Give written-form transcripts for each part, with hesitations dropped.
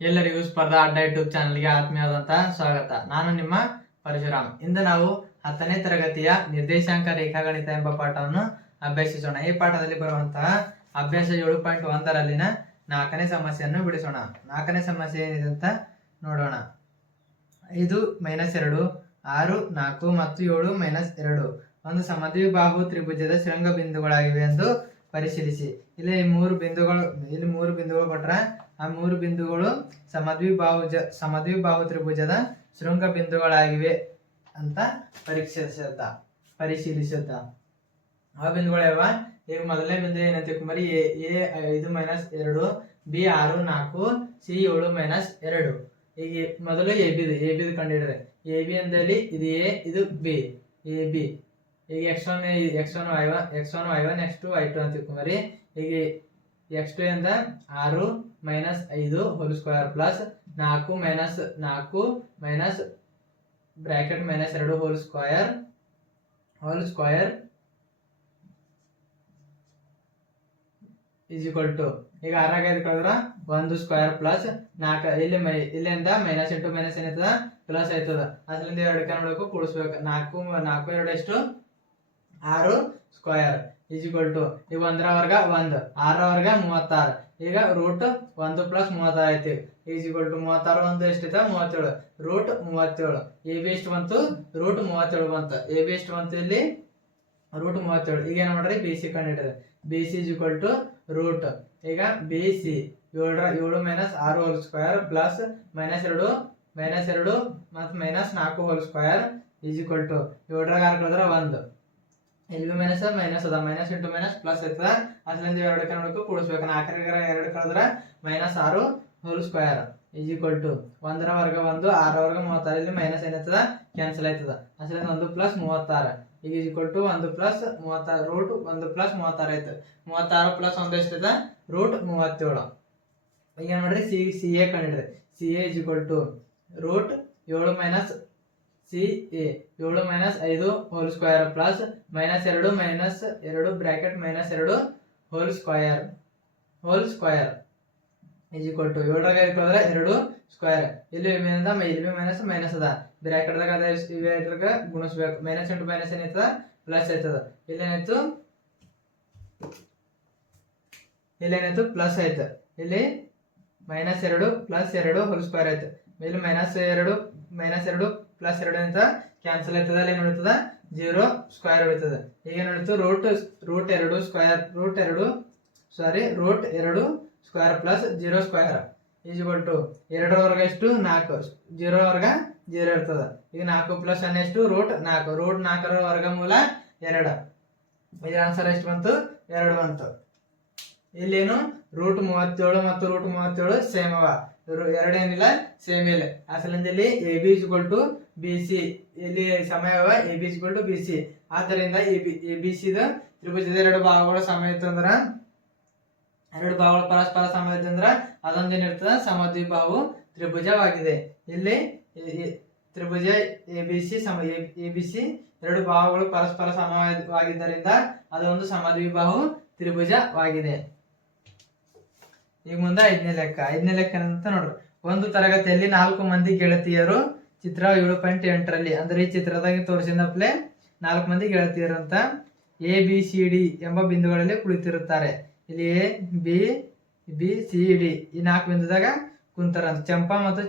ಎಲ್ಲರಿಗೂ ಸ್ಪರ್ಧಾ ಅಡ್ಡ ಯೂಟ್ಯೂಬ್ ಚಾನಲ್ಗೆ ಆತ್ಮೀಯವಾದಂತಹ ಸ್ವಾಗತ. ನಾನು ನಿಮ್ಮ ಪರಶುರಾಮ್. ಇಂದು ನಾವು 10ನೇ ತರಗತಿಯ ನಿರ್ದೇಶಾಂಕ ರೇಖಾಗಣಿತ ಎಂಬ ಪಾಠವನ್ನು ಅಭ್ಯಸಿಸೋಣ. ಈ ಪಾಠದಲ್ಲಿ ಬರುವಂತಹ ಅಭ್ಯಾಸ 7.1ರಲ್ಲಿನ 4ನೇ ಸಮಸ್ಯೆಯನ್ನು ಬಿಡಿಸೋಣ. 4ನೇ ಸಮಸ್ಯೆ ಏನಿದೆ ಅಂತ ನೋಡೋಣ. 5 - 2 6 4 ಮತ್ತು 7 - 2 ಒಂದು ಸಮದ್ವಿಬಾಹು ತ್ರಿಭುಜದ ಶೃಂಗ ಬಿಂದುಗಳಾಗಿವೆ ಎಂದು ಪರಿಶೀಲಿಸಿ. ಇಲ್ಲಿ ಮೂರು ಬಿಂದುಗಳು ಕೊಟ್ರೆ ಆ ಮೂರು ಬಿಂದುಗಳು ಸಮದ್ವಿಬಾಹು ತ್ರಿಭುಜದ ಶೃಂಗ ಬಿಂದುಗಳಾಗಿವೆ ಅಂತ ಪರಿಶೀಲಿಸುತ್ತ. ಆ ಬಿಂದುಗಳು ಯಾವ? ಈಗ ಮೊದಲನೇ ಬಿಂದು ಏನಂತ ಕುಮಾರಿ ಎ 5 - 2 ಬಿ 6 4 ಸಿ 7 - 2. ಈಗ ಮೊದಲು ಎ ಬಿ ಕಂಡಿಡ್ರೆ ಎ ಬಿ ಅಂದಲ್ಲಿ ಇದು ಎ ಇದು ಬಿ ಎ ಬಿ. ಈಗ x1 y1 x2 y2 ಅಂತ ಕುಮಾರಿ. ಈಗ x2 ಇಂದ 6 - 5 whole square plus 4 - 4 minus bracket -2 whole square is equal to. ಈಗ 6 5 ಕಳೆದ್ರ 1 ಸ್ಕ್ವೇರ್ ಪ್ಲಸ್ 4 ಇಲ್ಲಿಂದ ಮೈನಸ್ ಇಂಟು ಮೈನಸ್ ಏನಾಯ್ತದ ಪ್ಲಸ್ ಆಯ್ತದ. ಅದರಿಂದ 2 ನೋಡಬೇಕು ಕೂಡಿಸ್ಬೇಕು. 4 2 ಎಷ್ಟು 6 ಸ್ಕ್ವೇರ್ ಈಸ್ ಈಕ್ವಲ್ ಟು. ಈಗ 1 ರ ವರ್ಗ 1 6 ರ ವರ್ಗ 36. ಈಗ ರೂಟ್ 1 ಪ್ಲಸ್ 36 ಐತಿ ಈಸ್ ಈಕ್ವಲ್ ಟು 36 1 ಎಷ್ಟೈತ 37 ರೂಟ್ 37. ಎ ಬಿ ಎಷ್ಟು ಬಂತು ರೂಟ್ 37 ಬಂತು. ಎ ಬಿ ಎಷ್ಟು ಬಂತು ಇಲ್ಲಿ ರೂಟ್ 37. ಈಗ ಏನ್ ಮಾಡ್ರಿ ಬಿ ಸಿ ಕಂಡಿಡ್ರಿ. B C is equal to root. ಈಗ B C 7 - 6 whole square plus -2 ಮತ್ತು -4 whole square is equal to 7 ರ 6 ಕಳೆದ್ರ 1 ಇಲ್ಲಿ ಮೈನಸ್ ಅದ ಮೈನಸ್ ಇಂಟು ಮೈನಸ್ ಪ್ಲಸ್ ಆಯ್ತದ. ಅದರಿಂದ 2 ನೋಡಬೇಕು ಕೂಡಿಸ್ಬೇಕು. 4 ರ 2 ಕಳೆದ್ರ -6 whole square is equal to 1 ರ ವರ್ಗ 1 6 ರ ವರ್ಗ 36. ಇಲ್ಲಿ ಮೈನಸ್ ಏನಾಯ್ತದ ಕ್ಯಾನ್ಸಲ್ ಆಯ್ತದ. ಅದರಿಂದ 1 ಪ್ಲಸ್ 36 ಈಗ is equal to 1 plus 36 root 1 plus 36 ಆಯ್ತು. 36 ಪ್ಲಸ್ 1 ಎಷ್ಟೈತ ರೂಟ್ 37. ಈಗ ಏನ್ ಮಾಡ್ರಿ ಸಿ ಎ ಕಂಡಿಡ್ರಿ. C A is equal to root 7 minus C A 7 - 5 whole square plus -2 bracket -2 whole square is equal to 7 ರ 5 ಕಳೆದ್ರೆ 2 ಸ್ಕ್ವೇರ್. ಇಲ್ಲಿ ಮೈನಸ್ ಅದ ಬ್ರಾಕೆಟ್ ದಾಗ ಅದ ಇವೆರಡರಾಗ ಗುಣಿಸ್ಬೇಕು. ಮೈನಸ್ ಇಂಟು ಮೈನಸ್ ಏನಾಯ್ತದ ಪ್ಲಸ್ ಆಯ್ತದ. ಇಲ್ಲೇನಾಯ್ತು ಪ್ಲಸ್ ಆಯ್ತು. ಇಲ್ಲಿ -2 ಪ್ಲಸ್ 2 ಹೋಲ್ ಸ್ಕ್ವೇರ್ ಆಯ್ತು. ಇಲ್ಲಿ -2 ಪ್ಲಸ್ 2 ಅಂತ ಕ್ಯಾನ್ಸಲ್ ಆಯ್ತದ. ಅಲ್ಲಿ ಏನ್ ಉಳಿತದ 0 ಸ್ಕ್ವೇರ್ ಉಳಿತದ. ಈಗ ಏನ್ ಉಳಿತು root 2 square plus 0 square is equal to 2 ರ ವರ್ಗ ಎಷ್ಟು 4 0 ರ ವರ್ಗ 0 ಇರ್ತದ. ಈಗ 4 ಪ್ಲಸ್ 1 ಎಷ್ಟು ರೂಟ್ 4 ರೂಟ್ 4 ರ ವರ್ಗಮೂಲ 2. ಇದರ ಆನ್ಸರ್ ಎಷ್ಟು ಬಂತು 2 ಬಂತು. ಇಲ್ಲೇನು ರೂಟ್ 37 ಮತ್ತು ರೂಟ್ 37 ಸೇಮ್ ಅವ. 2 ಏನಿಲ್ಲ ಸೇಮ್ ಇಲ್ಲ. ಅಸಲಿಂದ ಇಲ್ಲಿ A B is equal to B C ಇಲ್ಲಿ ಸಮಯವ A B is equal to B C. ಆದ್ದರಿಂದ ಎ ಬಿ ಸಿ ದ ತ್ರಿಭುಜದ 2 ಭಾಗಗಳ ಸಮ ಇತ್ತು ಅಂದ್ರ 2 ಭಾಗಗಳ ಪರಸ್ಪರ ಸಮ ಇತ್ತು ಅಂದ್ರ ಅದೊಂದೇನಿರ್ತದ ಸಮದ್ವಿಬಾಹು ತ್ರಿಭುಜವಾಗಿದೆ. ಇಲ್ಲಿ ತ್ರಿಭುಜ ಎ ಬಿ ಸಿ 2 ಭಾಗಗಳು ಪರಸ್ಪರ ಸಮವಾಗಿದ್ದರಿಂದ ಅದೊಂದು ಸಮದ್ವಿಬಾಹು ತ್ರಿಭುಜವಾಗಿದೆ. ಈಗ ಮುಂದೆ 5ನೇ ಲೆಕ್ಕ ಅಂತ ನೋಡ್ರಿ. ಒಂದು ತರಗತಿಯಲ್ಲಿ 4 ಮಂದಿ ಗೆಳತಿಯರು ಚಿತ್ರ 7.8ರಲ್ಲಿ ಅಂದ್ರೆ ಈ ಚಿತ್ರದಾಗ ತೋರಿಸಿದಪ್ಲೆ 4 ಮಂದಿ ಗೆಳತಿಯರು ಅಂತ ಎ ಬಿ ಸಿ ಡಿ ಎಂಬ ಬಿಂದುಗಳಲ್ಲಿ ಕುಳಿತಿರುತ್ತಾರೆ. ಇಲ್ಲಿ ಎ ಬಿ ಸಿ ಡಿ ಈ 4 ಬಿಂದುದಾಗ ಕುಂತಾರಂತ. ಚಂಪಾ ಮತ್ತು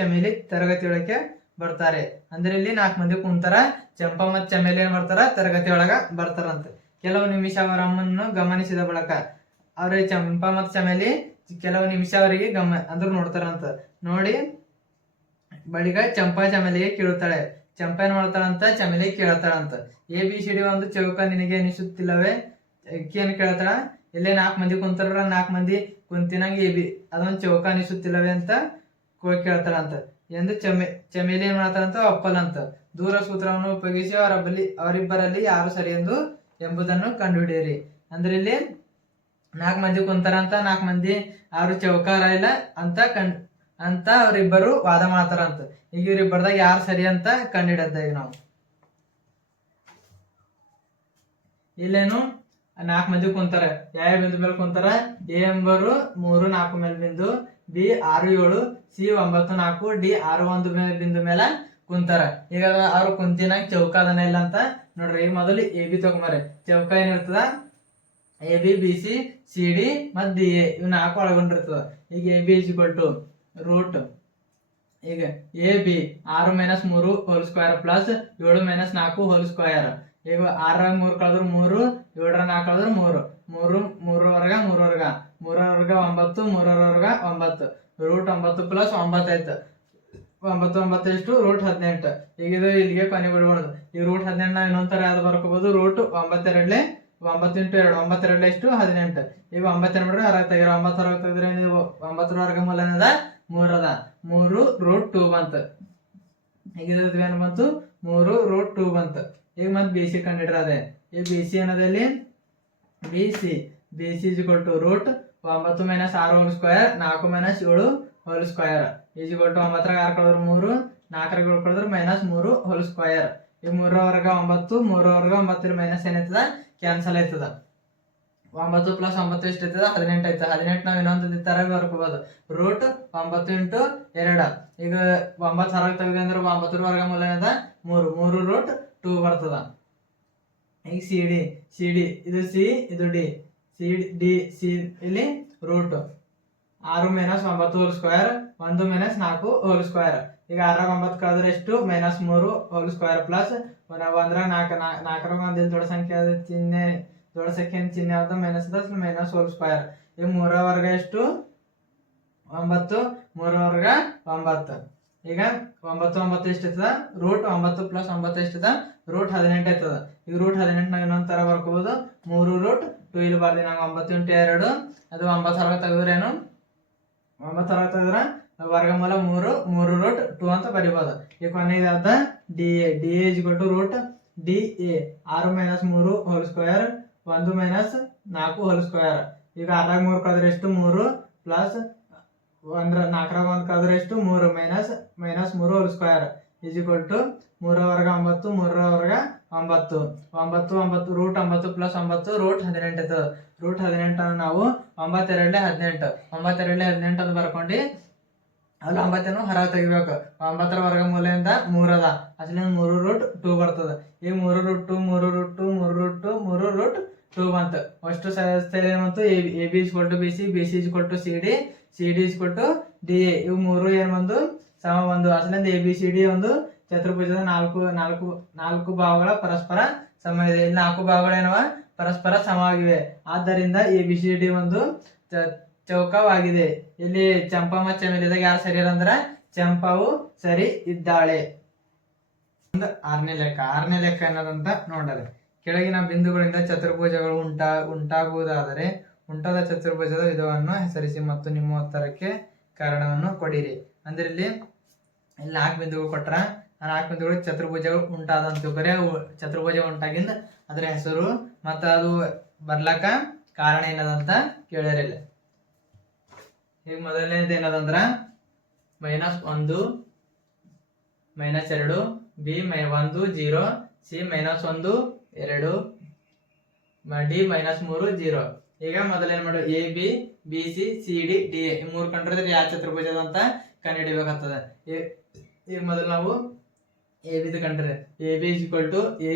ಚಮೇಲಿ ತರಗತಿಯೊಳಗೆ ಬರ್ತಾರೆ. ಅಂದ್ರೆ ಇಲ್ಲಿ 4 ಮಂದಿ ಕುಂತಾರ. ಚಂಪಾ ಮತ್ತು ಚಮೇಲಿ ಏನ್ ಬರ್ತಾರ ತರಗತಿ ಒಳಗ ಬರ್ತಾರಂತ. ಕೆಲವು ನಿಮಿಷ ಅವರ ಅಮ್ಮನ್ನು ಗಮನಿಸಿದ ಬಳಿಕ ಅವ್ರ ಚಂಪಾ ಮತ್ತು ಚಮೇಲಿ ಕೆಲವು ನಿಮಿಷ ಅವರಿಗೆ ನೋಡ್ತಾರಂತ. ನೋಡಿ ಬಳಿಕ ಚಂಪಾ ಚಮೇಲಿಗೆ ಕೇಳುತ್ತಾಳೆ. ಚಂಪಾ ಏನ್ ಮಾಡ್ತಾಳಂತ ಚಮೇಲಿ ಕೇಳ್ತಾಳಂತ. ಎ ಬಿ ಸಿ ಡಿ ಒಂದು ಚೌಕ ನಿನಗೆ ಅನಿಸುತ್ತಿಲ್ಲವೇ? ಏನ್ ಕೇಳ್ತಾಳ? ಇಲ್ಲೇ 4 ಮಂದಿ ಕುಂತಾರ 4 ಮಂದಿ ಕುಂತಿನಂಗೆ ಎ ಬಿ ಅದೊಂದು ಚೌಕ ಅನಿಸುತ್ತಿಲ್ಲವೇ ಅಂತ ಕೇಳ್ತಾಳಂತ ಎಂದು ಚಮೇಲಿ ಏನ್ ಮಾಡ್ತಾಳಂತ ಒಪ್ಪಲಂತ. ದೂರ ಸೂತ್ರವನ್ನು ಉಪಯೋಗಿಸಿ ಅವರಿಬ್ಬರಲ್ಲಿ ಯಾರು ಸರಿ ಎಂಬುದನ್ನು ಕಂಡುಹಿಡಿಯಿರಿ. ಅಂದ್ರೆ ಇಲ್ಲಿ 4 ಮಂದಿ ಕುಂತಾರಂತ 4 ಮಂದಿ ಅವ್ರು ಚೌಕಾರ ಇಲ್ಲ ಅಂತ ಅವರಿಬ್ಬರು ವಾದ ಮಾಡ್ತಾರಂತ. ಈಗ ಇವ್ರಿಬ್ಬರದಾಗ ಯಾರು ಸರಿ ಅಂತ ಕಂಡುಹಿಡಿದ. ಈಗ ನಾವು ಇಲ್ಲೇನು 4 ಮಂದಿ ಕುಂತಾರ. ಯಾವ ಬಿಂದು ಮೇಲೆ ಕುಂತಾರ? ಎ ಎಂಬರು 3 4 ಮೇಲೆ ಬಿಂದು, ಬಿ 6 7, ಸಿ 9 4, ಡಿ 6 1 ಬಿಂದು ಮೇಲೆ ಕುಂತಾರ. ಈಗ ಅವ್ರು ಕುಂತಿನಾಗ ಚೌಕ ಅದನ್ನ ಇಲ್ಲ ಅಂತ ನೋಡ್ರಿ. ಈಗ ಮೊದಲು ಎ ಬಿ ತಗೊಂಬರ್ರಿ. ಚೌಕ ಏನಿರ್ತದ? A B, B C, C D ಮತ್ತು ಡಿ ಎ ಇವ್ 4 ಒಳಗೊಂಡಿರ್ತದ. ಈಗ A B is equal to root, ಈಗ A B 6 - 3 whole square plus 7 - 4 whole square. ಈಗ 6 ರ 3 ಕಳೆದ್ರೆ 3, 7 ರ 4 ಕಳೆದ್ರೆ 3, 3 3 ವರ್ಗ 3 ವರ್ಗ 3 ವರ್ಗ 9, 3 ವರ್ಗ 9, ರೂಟ್ 9 ಪ್ಲಸ್ 9 ಆಯ್ತು. 9 9 ಎಷ್ಟು? ರೂಟ್ 18. ಈಗ ಇದು ಇಲ್ಲಿಗೆ ಕೊನೆ ಬಿಡ್ಬಾರ್ದು. ಈ ರೂಟ್ 18 ನಾವು ಇನ್ನೊಂದ್ಸರ ಯಾವ್ದು ಬರ್ಕೋಬಹುದು? ರೂಟ್ 9 2 9 × 2 9 2 ಎಷ್ಟು? 18. ಈಗ 9 ಬಿಡ್ರೆ 6 ತೆಗಿರ. 9 ಹೊರಗೆ ತೆಗೆದ್ರೆ ನೀವು 9 ವರ್ಗಮೂಲ ಏನದ? 3 ಅದ. 3 ರೂಟ್ 2 ಬಂತು. ಈಗ ಇದು ಏನು ಬಂತು? 3 ರೂಟ್ 2 ಬಂತು. ಈಗ ಮತ್ತೆ ಬಿ ಸಿ ಕಂಡಿಡ್ರದೆ. ಈಗ ಬಿ ಸಿ ಏನದಲ್ಲಿ? B C is equal to root 9 - 6 whole square 4 - 7 whole square is equal to 9 ರ 6 ಕಳೆದ್ರೆ 3, 4 ರ 7 ಕಳೆದ್ರೆ -3 ಹೋಲ್ ಸ್ಕ್ವೇರ್. ಈಗ 3 ರ ವರ್ಗ 9, 3 ರ ವರ್ಗ 9 ಮೈನಸ್ ಏನಾಯ್ತದ? ಕ್ಯಾನ್ಸಲ್ ಆಯ್ತದ. 9 ಪ್ಲಸ್ 9 ಎಷ್ಟು ಆಯ್ತದ? 18 ಆಯ್ತದ. 18 ನಾವು ಇನ್ನೊಂದು ತರ ಬರ್ಕೋಬಹುದು. ರೂಟ್ 9 × 2. ಈಗ 9 ಹೊರಗೆ ತೆಗೆದ್ರೆ ಅಂದ್ರೆ 9 ವರ್ಗಮೂಲ ಏನದ? 3, 3 ರೂಟ್ 2 ಬರ್ತದ. ಈಗ ಸಿ ಡಿ ಇದು ಸಿ ಇದು ಡಿ, ಸಿ ಇಲ್ಲಿ root 6 - 9 whole square 1 - 4 whole square. ಈಗ 6 ರ 9 ಕಳೆದ್ರೆ ಎಷ್ಟು? -3 ಹೋಲ್ ಸ್ಕ್ವೇರ್ ಪ್ಲಸ್ 1 ರ 4 4 ರ 1 ದೊಡ್ಡ ಸಂಖ್ಯೆ ಚಿಹ್ನೆ, ದೊಡ್ಡ ಸಂಖ್ಯೆ ಚಿಹ್ನೆ ಯಾವ್ದು? ಮೈನಸ್ ಅದ, ಮೈನಸ್ ಹೋಲ್ ಸ್ಕ್ವೇರ್. ಈಗ 3 ರ ವರ್ಗ ಎಷ್ಟು? 9, 3 ರ ವರ್ಗ 9. ಈಗ 9 9 ಎಷ್ಟು ಇರ್ತದ? Root 9 plus 9 ಎಷ್ಟದ? ರೂಟ್ 18 ಆಯ್ತದ. ಈಗ ರೂಟ್ 18 ನಾವು ಇನ್ನೊಂದು ತರ ಬರ್ಕೋಬಹುದು. 3 ರೂಟ್ 2 ಇಲ್ಲಿ ಬರ್ದಿ ನಾವು 9 × 2 ಅದು 9 ಹೊರಗೆ ತೆಗೆದ್ರೆ ಏನು? 9 ಹೊರಗೆ ತೆಗೆದ್ರೆ ವರ್ಗಮೂಲ 3, 3 ರೂಟ್ 2 ಅಂತ ಬರಿಬೋದು. ಈಗ ಕೊನೆಯದಾದ D A is equal to root D A 6 - 3 whole square 1 - 4 whole square. ಈಗ 6 ರ 3 ಕಳೆದ್ರೆ ಎಷ್ಟು? 3 ಪ್ಲಸ್ 4 ರ 1 ಕಳೆದ್ರೆ ಎಷ್ಟು? 3 -3 whole square is equal to 3 ರ ವರ್ಗ 9, 3 ರ ವರ್ಗ 9, 9 9 ರೂಟ್ 9 ಪ್ಲಸ್ 9 ರೂಟ್ 18 ಆಯ್ತದ. ರೂಟ್ 18 ಅನ್ನು ನಾವು 9 2 18 9 2 18 ಅಂತ ಬರ್ಕೊಂಡು ಅಲ್ಲಿ 9 ಹೊರಗೆ ತೆಗಿಬೇಕು. 9 ರ ವರ್ಗಮೂಲೆಯಿಂದ 3 ಅದ. ಅಸಲಿಂದ 3 ರೂಟ್ 2 ಬರ್ತದ. ಈಗ 3 ರೂಟ್ 2 3 ರೂಟ್ 2 3 ರೂಟ್ 2 3 ರೂಟ್ 2 ಬಂತು. ಅಷ್ಟು ಸ್ಥಳ ಬಂತು. A B is equal to B C, B C is equal to C D, C D is equal to D A. ಇವು 3 ಏನು ಬಂದು? ಸಮ ಬಂದು. ಅಸಲಿಂದ ಎ ಬಿ ಸಿ ಡಿ ಒಂದು ಚತುರ್ಭುಜದ 4 ಭಾಗಗಳ ಪರಸ್ಪರ ಸಮ ಇದೆ. ಇಲ್ಲಿ 4 ಭಾಗಗಳು ಏನವ? ಪರಸ್ಪರ ಸಮವಾಗಿವೆ. ಆದ್ದರಿಂದ ಎ ಬಿ ಸಿ ಡಿ ಒಂದು ಚೌಕವಾಗಿದೆ. ಇಲ್ಲಿ ಚಂಪಾ ಮತ್ತು ಚಮೇಲಿದಾಗ ಯಾರು ಸರಿ ಅಂದ್ರೆ ಚಂಪಾವು ಸರಿ ಇದ್ದಾಳೆ. ಒಂದು 6ನೇ ಲೆಕ್ಕ ಅನ್ನೋದಂತ ನೋಡೋದು. ಕೆಳಗಿನ ಬಿಂದುಗಳಿಂದ ಚತುರ್ಭುಜಗಳು ಉಂಟಾಗುವುದಾದರೆ ಉಂಟಾದ ಚತುರ್ಭುಜದ ವಿಧವನ್ನು ಹೆಸರಿಸಿ ಮತ್ತು ನಿಮ್ಮ ಉತ್ತರಕ್ಕೆ ಕಾರಣವನ್ನು ಕೊಡಿರಿ. ಅಂದ್ರೆ ಇಲ್ಲಿ 4 ಬಿಂದುಗಳು ಕೊಟ್ರ, ಆ 4 ಬಿಂದುಗಳು ಚತುರ್ಭುಜಗಳು ಉಂಟಾದಂತ ಬರೀ ಚತುರ್ಭುಜ ಉಂಟಾಗಿಂದ ಅದರ ಹೆಸರು ಮತ್ತು ಅದು ಬರ್ಲಕ್ಕ ಕಾರಣ ಏನದಂತ ಕೇಳಿರಲಿಲ್ಲ. ಈಗ ಮೊದಲನೇದು ಏನದಂದ್ರ -1 -2 ಬಿ 1 0 ಸಿ -1 2 ಡಿ -3 0. ಈಗ ಮೊದಲ ಏನ್ ಮಾಡು? A B B C C D D A 3 ಕಂಡ್ರೆ ಯಾವ ಚತುರ್ಭುಜದ ಅಂತ ಕಂಡುಹಿಡಿಬೇಕಾಗ್ತದ. ಈಗ ಮೊದಲು ನಾವು ಎ ಬಿ ಕಂಡ್ರೆ A B is equal to A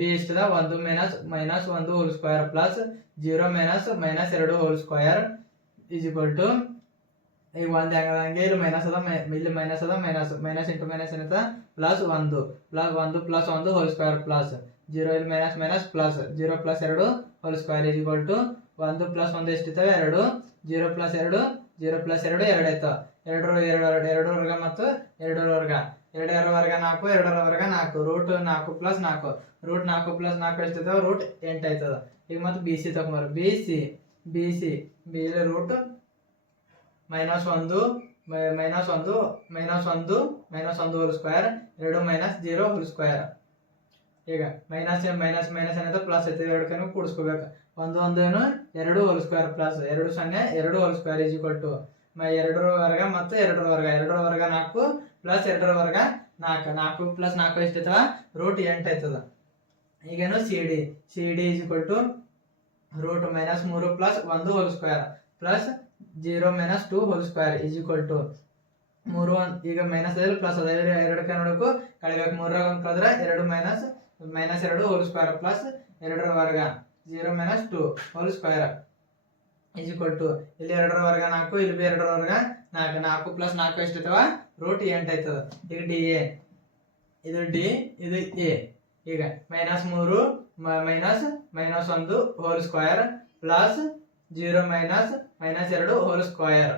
B ಎಷ್ಟದ? 1 - 1 whole square plus 0 - 2 whole square is equal to, ಈಗ 1 ಹೆಂಗದಂಗೆ ಇಲ್ಲಿ ಮೈನಸ್ ಅದ, ಇಲ್ಲಿ ಮೈನಸ್ ಅದ, ಮೈನಸ್ ಇಂಟು ಮೈನಸ್ ಏನದ? Plus 1 plus 1 whole square plus 0 ಇಲ್ಲಿ minus plus 0 + 2 whole square is equal to 1 + 1 ಎಷ್ಟಿರ್ತವೆ? 2 0 + 2 0 + 2 2 ಆಯ್ತು. 2 ವರ್ಗ ಮತ್ತು 2 ವರ್ಗ 2 ವರ್ಗ 4 2 ವರ್ಗ 4 ರೂಟ್ 4 + 4 ರೂಟ್ 4 + 4 ಎಷ್ಟಿರ್ತವೆ? ರೂಟ್ 8 ಆಯ್ತದ. ಈಗ ಮತ್ತೆ ಬಿ ಸಿ ತಗೊಂಬರು. ಬಿ ಸಿ ಇಲ್ಲಿ root -1 whole square 2 - 0 whole square. ಈಗ ಮೈನಸ್ ಏನಂತ ಪ್ಲಸ್ ಐತೆ, 2 ಕೈ ಕೂಡಿಸ್ಕೋಬೇಕು. 1 1 ಏನು? 2 whole square plus 2 0 2 whole square is equal to 2 ವರ್ಗ ಮತ್ತು 2 ವರ್ಗ 2 ವರ್ಗ 4 ಪ್ಲಸ್ 2 ವರ್ಗ 4 4 + 4 ಎಷ್ಟಿರ್ತವ? ರೂಟ್ 8 ಆಯ್ತದ. ಈಗೇನು C D is equal to root minus 3 plus 1 whole square plus 0 minus 2 whole square is equal to 3 ಈಗ ಮೈನಸ್ ಅದ ಪ್ಲಸ್ ಅದ ಎರಡು ನೋಡಬೇಕು ಕಳಿಬೇಕು 3 1 ಕಳೆದ್ರೆ 2 ಮೈನಸ್ 2 ಹೋಲ್ ಸ್ಕ್ವೇರ್ ಪ್ಲಸ್ 2 ವರ್ಗ 0 minus 2 whole square is equal to ಇಲ್ಲಿ 2 ವರ್ಗ 4 ಇಲ್ಲಿ 2 ವರ್ಗ 4 4 ಪ್ಲಸ್ 4 ಎಷ್ಟಿರ್ತವ ರೂಟ್ 8 ಆಯ್ತದ ಈಗ ಡಿ ಎ ಇದು ಡಿ ಇದು ಎ ಈಗ minus 3 minus 1 whole square plus 0 minus 2 whole square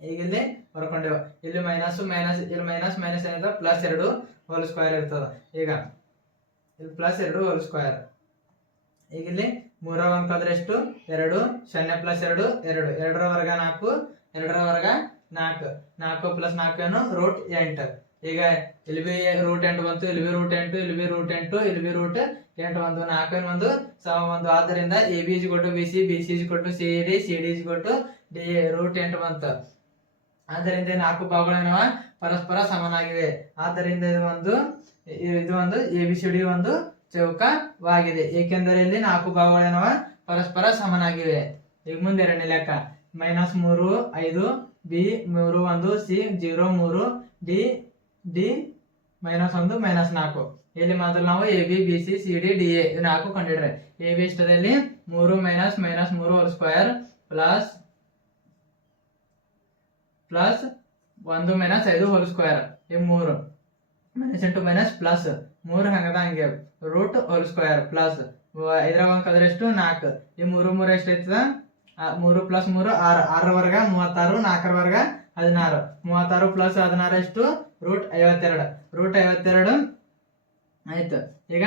ಈಗ ಇಲ್ಲಿ ಬರ್ಕೊಂಡೇವ ಇಲ್ಲಿ ಇಲ್ಲಿ ಮೈನಸ್ ಏನಿದೆ ಪ್ಲಸ್ 2 ಹೋಲ್ ಸ್ಕ್ವೇರ್ ಇರ್ತದ ಈಗ ಇಲ್ಲಿ ಪ್ಲಸ್ 2 ಹೋಲ್ ಸ್ಕ್ವೇರ್ ಈಗ ಇಲ್ಲಿ 3 1 ಕಳೆದ್ರೆ ಎಷ್ಟು 2 0 ಪ್ಲಸ್ 2 2 2 ವರ್ಗ 4 2 ವರ್ಗ 4 4 ಪ್ಲಸ್ 4 ಏನು ರೂಟ್ 8 ಈಗ ಇಲ್ಲಿ ಬಿ ರೂಟ್ 8 ಬಂತು ಇಲ್ಲಿ ಬಿ ರೂಟ್ 8 ಇಲ್ಲಿ ಬಿ ರೂಟ್ 8 ಇಲ್ಲಿ ಬಿ ರೂಟ್ 8 ಒಂದು 4 1 ಸಮ 1 ಆದ್ದರಿಂದ A B B C C D D A root 8 ಬಂತು ಆದ್ದರಿಂದ 4 ಭಾಗಗಳೇನವ ಪರಸ್ಪರ ಸಮನಾಗಿವೆ ಆದ್ದರಿಂದ ಇದು ಒಂದು ಎ ಬಿ ಸಿ ಡಿ ಒಂದು ಚೌಕವಾಗಿದೆ ಏಕೆಂದರೆ ಇಲ್ಲಿ 4 ಭಾಗಗಳೇನವ ಪರಸ್ಪರ ಸಮನಾಗಿವೆ ಈಗ ಮುಂದೆ ಎರಡನೇ ಲೆಕ್ಕ minus 3 5 B 3 1 C 0 3 D minus 1 minus 4 ಇಲ್ಲಿ ಮೊದಲು ನಾವು A B B C C D D A 4 ಕಂಡಿಡ್ರೆ ಎ ಬಿ ಇಷ್ಟದಲ್ಲಿ 3 minus 3 whole square plus 1 minus 5 whole square ಈ 3 ಮೈನಸ್ ಇಂಟು ಮೈನಸ್ ಪ್ಲಸ್ 3 ಹಂಗದ ಹಂಗೆ ರೂಟ್ ಹೋಲ್ ಸ್ಕ್ವೇರ್ ಪ್ಲಸ್ 5 1 ಕದ್ರೆ ಎಷ್ಟು 4 ಈ 3 ಎಷ್ಟು ಐತದ 3 ಪ್ಲಸ್ 3 6 6 ವರ್ಗ 36 4 ವರ್ಗ 16 36 ಪ್ಲಸ್ 16 ಎಷ್ಟು ರೂಟ್ 52 ಆಯ್ತು ಈಗ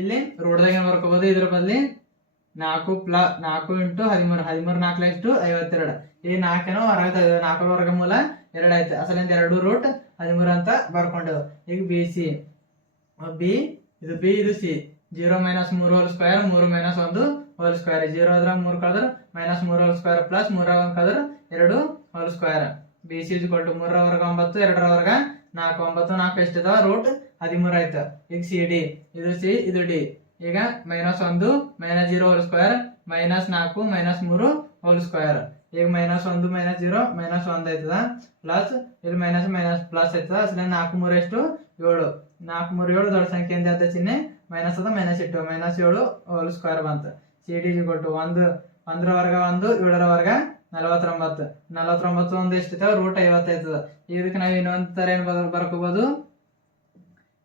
ಇಲ್ಲಿ ರೂಟ್ದಾಗ ಏನ್ ಬರ್ಕೋಬಹುದು ಇದ್ರ ಬದಲಿ 4 ಇಂಟು 13 4 ಎಷ್ಟು 52 ಈ 4 ಏನೋ 4 ವರ್ಗ ಮೂಲ 2 ಆಯ್ತು ಅಸಲಿಂದ 2 ರೂಟ್ 13 ಅಂತ ಬರ್ಕೊಂಡೆವು ಈಗ ಬಿ ಇದು C 0 minus 3 whole square 3 minus 1 whole square 0 ಅದ್ರ 3 ಕಳೆದ್ರೆ ಮೈನಸ್ 3 ಹೋಲ್ ಸ್ಕ್ವೇರ್ ಪ್ಲಸ್ 3 1 ಕಳೆದ್ರೆ 2 whole square B C equal to 3 ವರ್ಗ 9 2 ವರ್ಗ 4 9 4 ಎಷ್ಟಿದಾವ ರೂಟ್ 13 ಆಯ್ತು ಈಗ ಸಿ ಡಿ ಇದು ಸಿ ಇದು ಡಿ ಈಗ minus 1 minus 0 whole square minus 4 minus 3 whole square ಈಗ ಮೈನಸ್ 1 ಮೈನಸ್ 0 ಮೈನಸ್ 1 ಆಯ್ತದ ಪ್ಲಸ್ ಇಲ್ಲಿ ಮೈನಸ್ ಪ್ಲಸ್ ಆಯ್ತದ ಅಸಲ 4 3 ಎಷ್ಟು 7 4 3 7 ದೊಡ್ಡ ಸಂಖ್ಯೆಯಿಂದ ಅದ ಚಿಹ್ನೆ ಮೈನಸ್ ಅದ ಮೈನಸ್ ಇಟ್ಟು ಮೈನಸ್ 7 ಹೋಲ್ ಸ್ಕ್ವೇರ್ ಬಂತು ಸಿ ಡಿ ಇಕ್ವಲ್ ಟು 1 1 ವರ್ಗ 1 7 ವರ್ಗ 49 49 ಒಂದು ಎಷ್ಟಿದೆ ರೂಟ್ 50 ಆಯ್ತದ ಇದಕ್ಕೆ ನಾವು ಇನ್ನೊಂದು ತರ ಏನ್ ಬರ್ಕೋಬಹುದು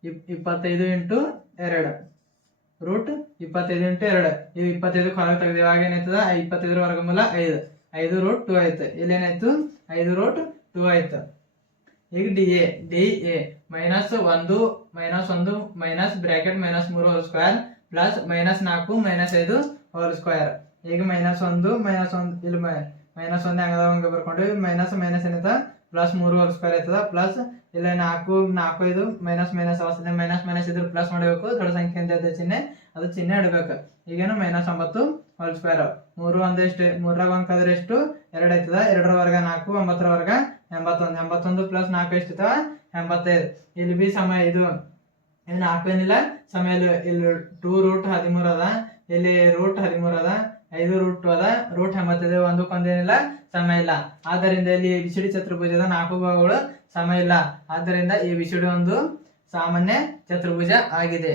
25 ಇಂಟು 2 ರೂಟ್ 25 ಇಂಟು 2 ಇದು 25 ಹೊರಗೆ ತೆಗೆದು ಇವಾಗ ಏನಾಯ್ತದ 25 ವರ್ಗಮೂಲ 5 ರೂಟ್ 2 ಆಯ್ತು ಇಲ್ಲಿ ಏನಾಯ್ತು 5 ರೂಟ್ 2 ಆಯ್ತು ಈಗ D A minus 1 minus bracket minus 3 whole square plus minus 4 minus 5 whole square ಈಗ ಮೈನಸ್ 1 ಇಲ್ಲಿ ಮೈನಸ್ 1 ಹಂಗೆ ಬರ್ಕೊಂಡು ಮೈನಸ್ ಏನಾಯ್ತದ ಪ್ಲಸ್ 3 ಹೋಲ್ ಸ್ಕ್ವೇರ್ ಆಯ್ತದ ಪ್ಲಸ್ ಇಲ್ಲ 4 5 ಮೈನಸ್ ಅವಸ್ಥೆ ಮೈನಸ್ ಇದ್ರ ಪ್ಲಸ್ ಮಾಡಬೇಕು ದೊಡ್ಡ ಸಂಖ್ಯೆಯಿಂದ ಚಿಹ್ನೆ ಅದು ಚಿಹ್ನೆ ಇಡಬೇಕು ಈಗೇನು ಮೈನಸ್ 9 ಹೋಲ್ ಸ್ಕ್ವೇರ್ 3 1 ಎಷ್ಟು 3 1 ಕದ್ರೆ ಎಷ್ಟು 2 ಆಯ್ತದ 2 ವರ್ಗ 4 9 ವರ್ಗ 81 ಪ್ಲಸ್ 4 ಎಷ್ಟಿದಾವ 85 ಇಲ್ಲಿ ಬಿ ಸಮಯ ಇದು 4 ಏನಿಲ್ಲ ಸಮಯ ಇಲ್ಲಿ 2 ರೂಟ್ 13 ಅದ ಇಲ್ಲಿ ರೂಟ್ 13 ಅದ 5 ರೂಟ್ 2 ಅದ ರೂಟ್ 85 ಒಂದಕ್ಕೊಂದೇನಿಲ್ಲ ಸಮಯ ಇಲ್ಲ ಆದ್ದರಿಂದ ಇಲ್ಲಿ ಎಬಿಸಿಡಿ ಚತುರ್ಭುಜದ 4 ಭಾಗಗಳು ಸಮಯ ಇಲ್ಲ ಆದ್ದರಿಂದ ಎಬಿಸಿಡಿ ಒಂದು ಸಾಮಾನ್ಯ ಚತುರ್ಭುಜ ಆಗಿದೆ.